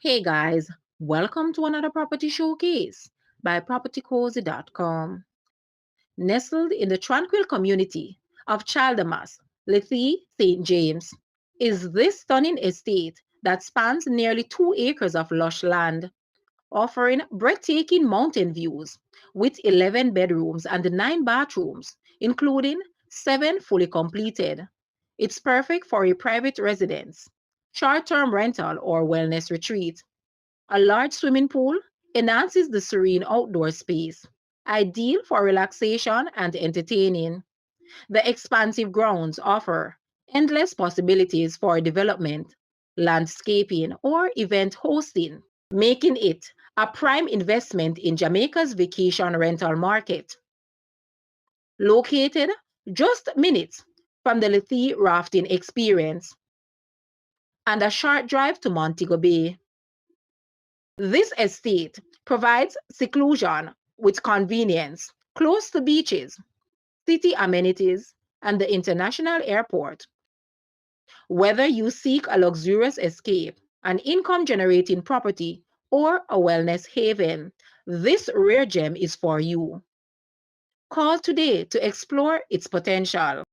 Hey guys, welcome to another property showcase by propertycozy.com. Nestled in the tranquil community of Childermas Lethe, St. James, is this stunning estate that spans nearly 2 acres of lush land, offering breathtaking mountain views with 11 bedrooms and 9 bathrooms, including 7 fully completed. It's perfect for a private residence, short-term rental, or wellness retreat. A large swimming pool enhances the serene outdoor space, ideal for relaxation and entertaining. The expansive grounds offer endless possibilities for development, landscaping, or event hosting, making it a prime investment in Jamaica's vacation rental market. Located just minutes from the Lethe rafting experience and a short drive to Montego Bay. This estate provides seclusion with convenience, close to beaches, city amenities, and the international airport. Whether you seek a luxurious escape, an income generating property, or a wellness haven, this rare gem is for you. Call today to explore its potential.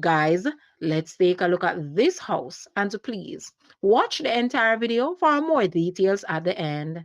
Guys, let's take a look at this house and please watch the entire video for more details at the end.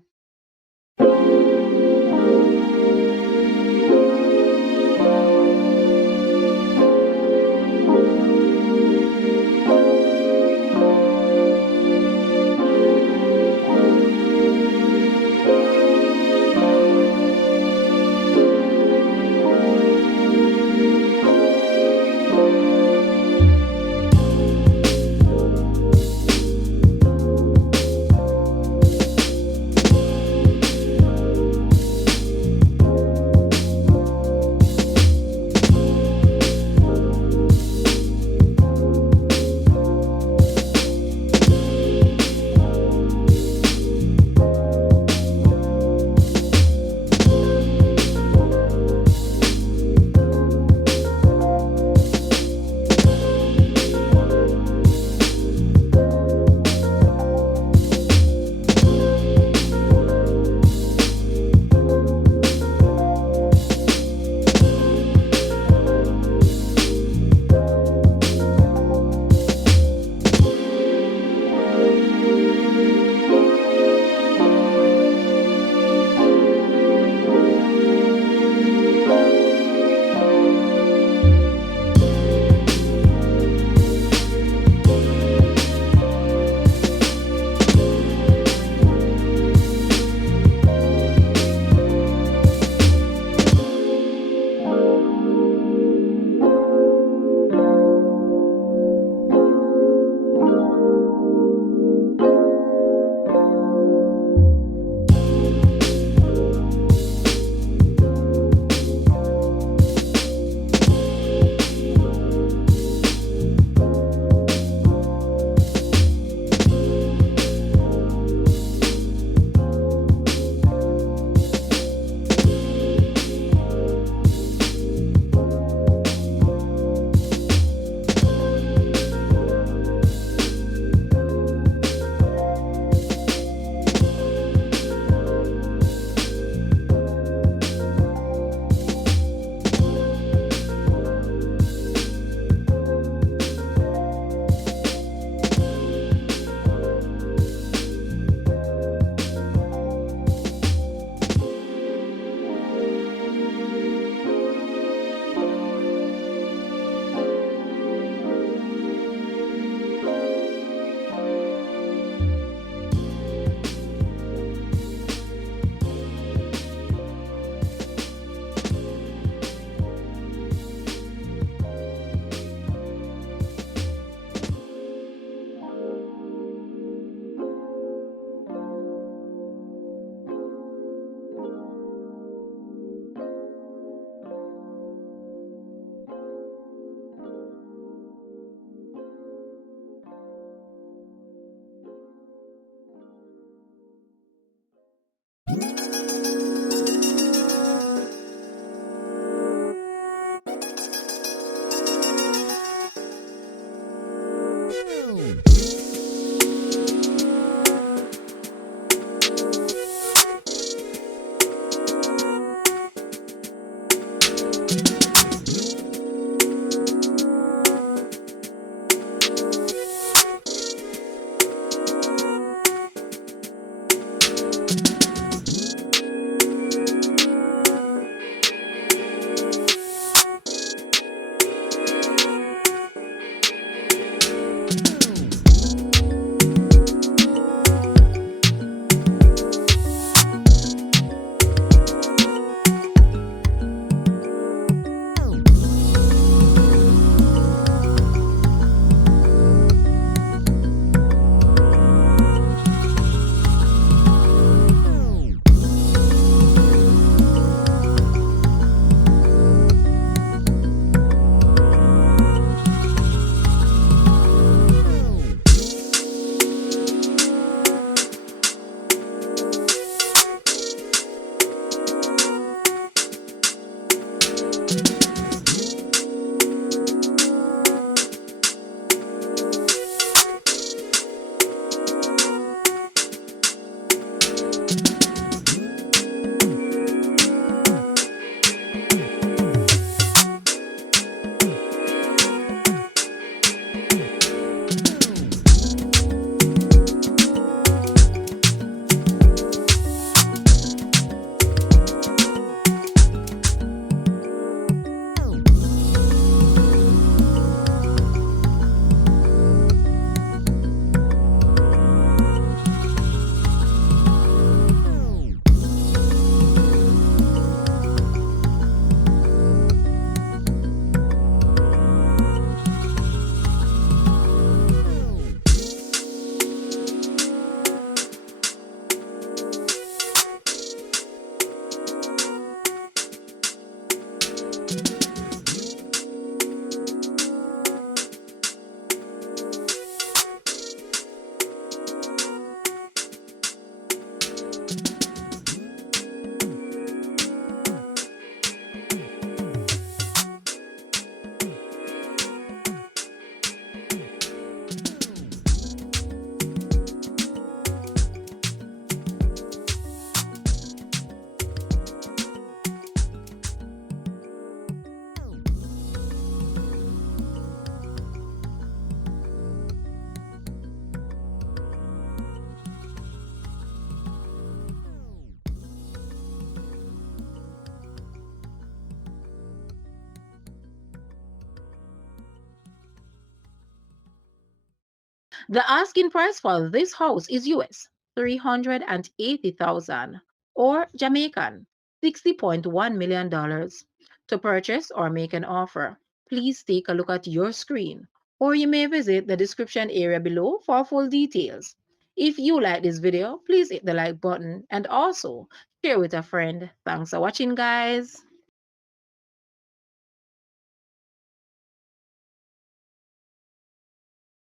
The asking price for this house is US 380,000 or Jamaican $60.1 million. To purchase or make an offer, please take a look at your screen or you may visit the description area below for full details. If you like this video, please hit the like button and also share with a friend. Thanks for watching, guys.